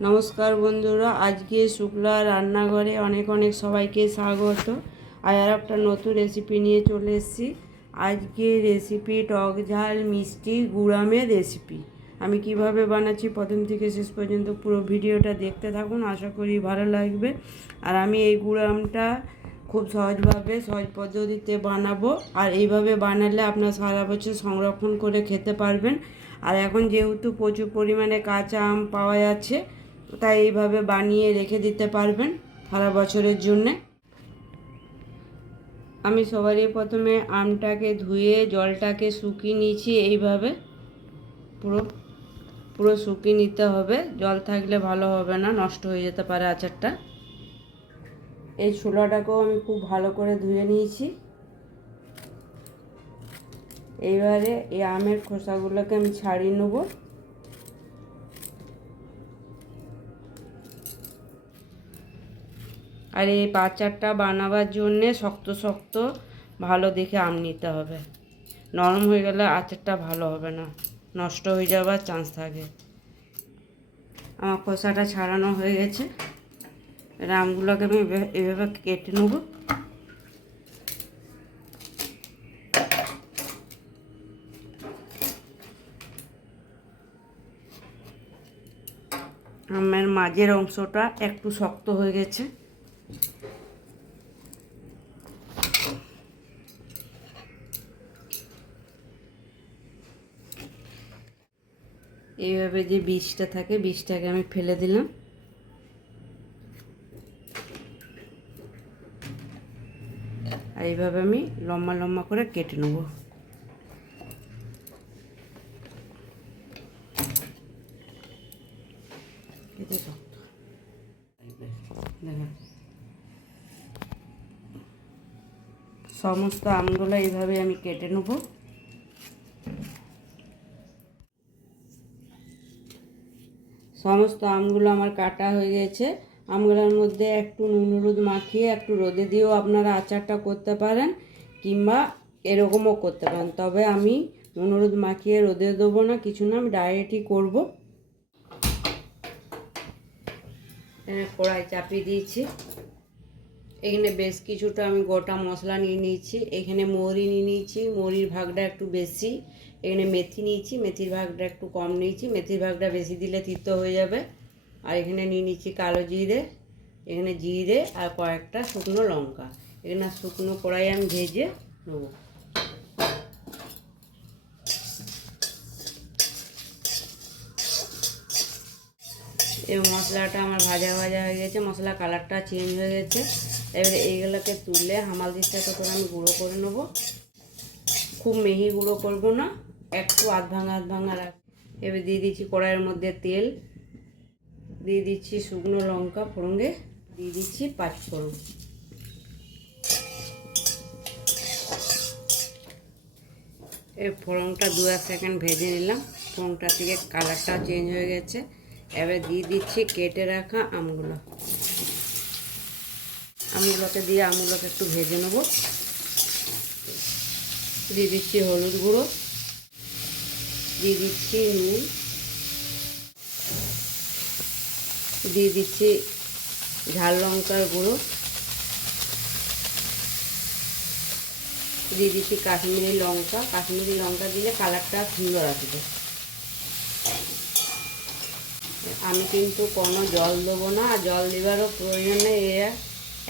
নমস্কার বন্ধুরা, আজকে শুক্লা রান্নাঘরে অনেক অনেক সবাইকে স্বাগত। আর একটা নতুন রেসিপি নিয়ে চলে এসেছি। আজকে রেসিপি টক ঝাল মিষ্টি গুড়ামের রেসিপি। আমি কিভাবে বানাচ্ছি প্রথম থেকে শেষ পর্যন্ত পুরো ভিডিওটা দেখতে থাকুন, আশা করি ভালো লাগবে। আর আমি এই গুড়ামটা খুব সহজভাবে সহজ পদ্ধতিতে বানাবো, আর এইভাবে বানালে আপনার সারা বছর সংরক্ষণ করে খেতে পারবেন। আর এখন যেহেতু প্রচুর পরিমাণে কাঁচা আম পাওয়া যাচ্ছে, তাই এইভাবে বানিয়ে রেখে দিতে পারবেন সারা বছরের জন্যে। আমি সবারই প্রথমে আমটাকে ধুয়ে জলটাকে শুকিয়ে নিয়েছি। এইভাবে পুরো পুরো শুকিয়ে নিতে হবে, জল থাকলে ভালো হবে না, নষ্ট হয়ে যেতে পারে আচারটা। এই ছোলাটাকেও আমি খুব ভালো করে ধুয়ে নিয়েছি। এইবারে এই আমের খোসাগুলোকে আমি ছাড়িয়ে নেব। আর এই আচারটা বানাবার জন্যে শক্ত শক্ত ভালো দেখে আম নিতে হবে। নরম হয়ে গেলে আচারটা ভালো হবে না, নষ্ট হয়ে যাওয়ার চান্স থাকে। আমার খোসাটা ছাড়ানো হয়ে গেছে। এবার আমগুলোকে আমি এভাবে কেটে নেব। আমের মাঝের অংশটা একটু শক্ত হয়ে গেছে। এইভাবে যে বীজটা থাকে, বীজটাকে আমি ফেলে দিলাম। আর এইভাবে আমি লম্বা লম্বা করে কেটে নেব। সমস্ত আমগুলো এইভাবে আমি কেটে নেব। সমস্ত আমগুলো আমার কাটা হয়ে গেছে। আমগুলোর মধ্যে একটু নুন হলুদ মাখিয়ে একটু রোদে দিয়েও আপনারা আচারটা করতে পারেন, কিংবা এরকমও করতে পারেন। তবে আমি নুন হলুদ মাখিয়ে রোদে দেবো না, কিছু না, আমি ডাইরেক্টই করবো। কড়াই চাপিয়ে দিয়েছি। এখানে বেশ কিছুটা আমি গোটা মশলা নিয়ে নিয়েছি। এখানে মৌরি নিয়ে নিয়েছি, মৌরির ভাগটা একটু বেশি। এখানে মেথি নিয়েছি, মেথির ভাগটা একটু কম নিয়েছি, মেথির ভাগটা বেশি দিলে তিতো হয়ে যাবে। আর এখানে নিয়ে নিচ্ছি কালো জিরে, এখানে জিরে আর কয়েকটা শুকনো লঙ্কা। এখানে শুকনো কড়াই আমি ভেজে নেব। এই মশলাটা আমার ভাজা ভাজা হয়ে গেছে, মশলা কালারটা চেঞ্জ হয়ে গেছে। এবারে এইগুলোকে তুলে হামাল দিস্তাতে করে আমি গুঁড়ো করে নেব। খুব মিহি গুঁড়ো করবো না, একটু আধ ভাঙা রাখ। এবার দিয়ে দিচ্ছি কড়াইয়ের মধ্যে তেল, দিয়ে দিচ্ছি শুকনো লঙ্কা ফোড়নে, দিয়ে দিচ্ছি পাঁচফোড়ন। এই ফোড়নটা 2-1 সেকেন্ড ভেজে নিলাম। ফোড়নটা থেকে কালারটা চেঞ্জ হয়ে গেছে। এবার দিয়ে দিচ্ছি কেটে রাখা আমগুলোকে দিয়ে আমগুলোকে একটু ভেজে নেব। দিয়ে দিচ্ছি হলুদ গুঁড়ো, দিয়ে দিচ্ছি নুন, দিয়ে দিচ্ছি ঝাল লঙ্কার গুঁড়ো, দিয়ে দিচ্ছি কাশ্মীরি লঙ্কা। কাশ্মীরি লঙ্কা দিলে কালারটা সুন্দর আসবে। আমি কিন্তু কোনো জল দেবো না, আর জল দেওয়ারও প্রয়োজন নেই।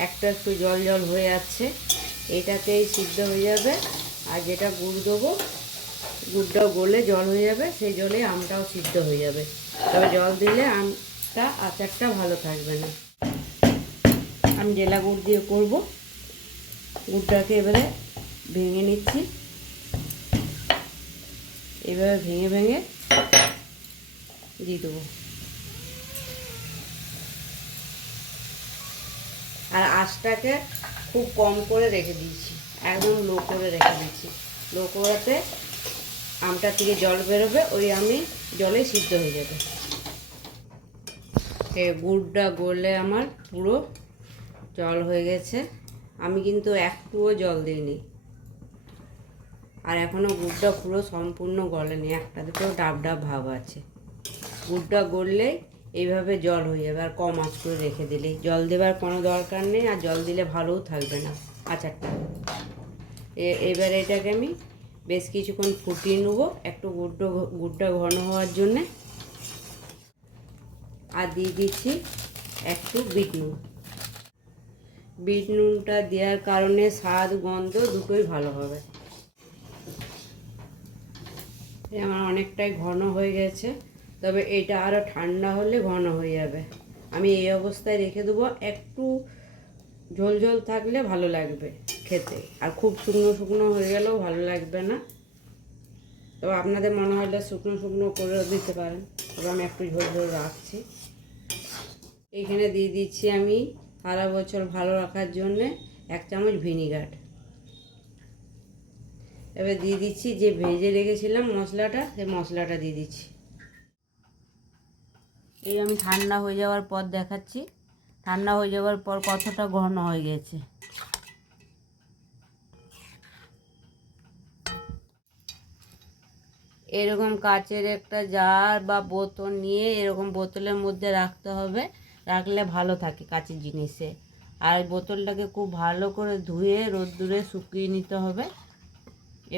একটু জল জল হয়ে যাচ্ছে, এটাতেই সিদ্ধ হয়ে যাবে। আর যেটা গুড় দেবো, গুড়টাও গলে জল হয়ে যাবে, সেই জলে আমটাও সিদ্ধ হয়ে যাবে। তবে জল দিলে আমটা আচারটা ভালো থাকবে না। আমি জেলা গুড় দিয়ে করব। গুড়টাকে এবারে ভেঙে নিচ্ছি। এভাবে ভেঙে ভেঙে দিয়ে দেবো। আর আঁচটাকে খুব কম করে রেখে দিয়েছি, একদম লো করে রেখে দিচ্ছি। লো করাতে আমটা থেকে জল বেরোবে, ওই আমি জলে সিদ্ধ হয়ে যাবে। গুড়টা গলে আমার পুরো জল হয়ে গেছে। আমি কিন্তু একটুও জল দিইনি। আর এখনও গুড়টা পুরো সম্পূর্ণ গলেনি, একটা দুটো ডাব ডাব ভাব আছে। গুড়টা গললেই এইভাবে জল হয়ে যাবে। আর কম আঁচ করে রেখে দিলেই, জল দেবার কোনো দরকার নেই, আর জল দিলে ভালোও থাকবে না আচারটা। এবার এটাকে আমি বেশ কিছুক্ষণ ফুটিয়ে নেবো একটু গুড়টা ঘন হওয়ার জন্যে। আর দিয়ে দিচ্ছি একটু বিট নুন। বিট নুনটা দেওয়ার কারণে স্বাদ গন্ধ দুটোই ভালো হবে। আমার অনেকটাই ঘন হয়ে গেছে, তবে এটা আরও ঠান্ডা হলে ঘন হয়ে যাবে। আমি এই অবস্থায় রেখে দেবো। একটু ঝোল ঝোল থাকলে ভালো লাগবে খেতে, আর খুব শুকনো শুকনো হয়ে গেলেও ভালো লাগবে না। তবে আপনাদের মনে হলে শুকনো শুকনো করেও দিতে পারেন, তবে আমি একটু ঝোল ঝোল রাখছি। এইখানে দিয়ে দিচ্ছি আমি সারা বছর ভালো রাখার জন্যে 1 চামচ ভিনিগার। এবার দিয়ে দিচ্ছি যে ভেজে রেখেছিলাম মশলাটা, সেই মশলাটা দিয়ে দিচ্ছি। এই আমি ঠান্ডা হয়ে যাওয়ার পর দেখাচ্ছি। ঠান্ডা হয়ে যাওয়ার পর কতটা ঘন হয়ে গেছে। এরকম কাচের একটা জার বা বোতল নিয়ে এরকম বোতলের মধ্যে রাখতে হবে, রাখলে ভালো থাকে কাচের জিনিসে। আর বোতলটাকে খুব ভালো করে ধুয়ে রোদ্দুরে শুকিয়ে নিতে হবে।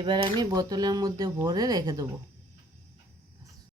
এবার আমি বোতলের মধ্যে ভরে রেখে দেবো।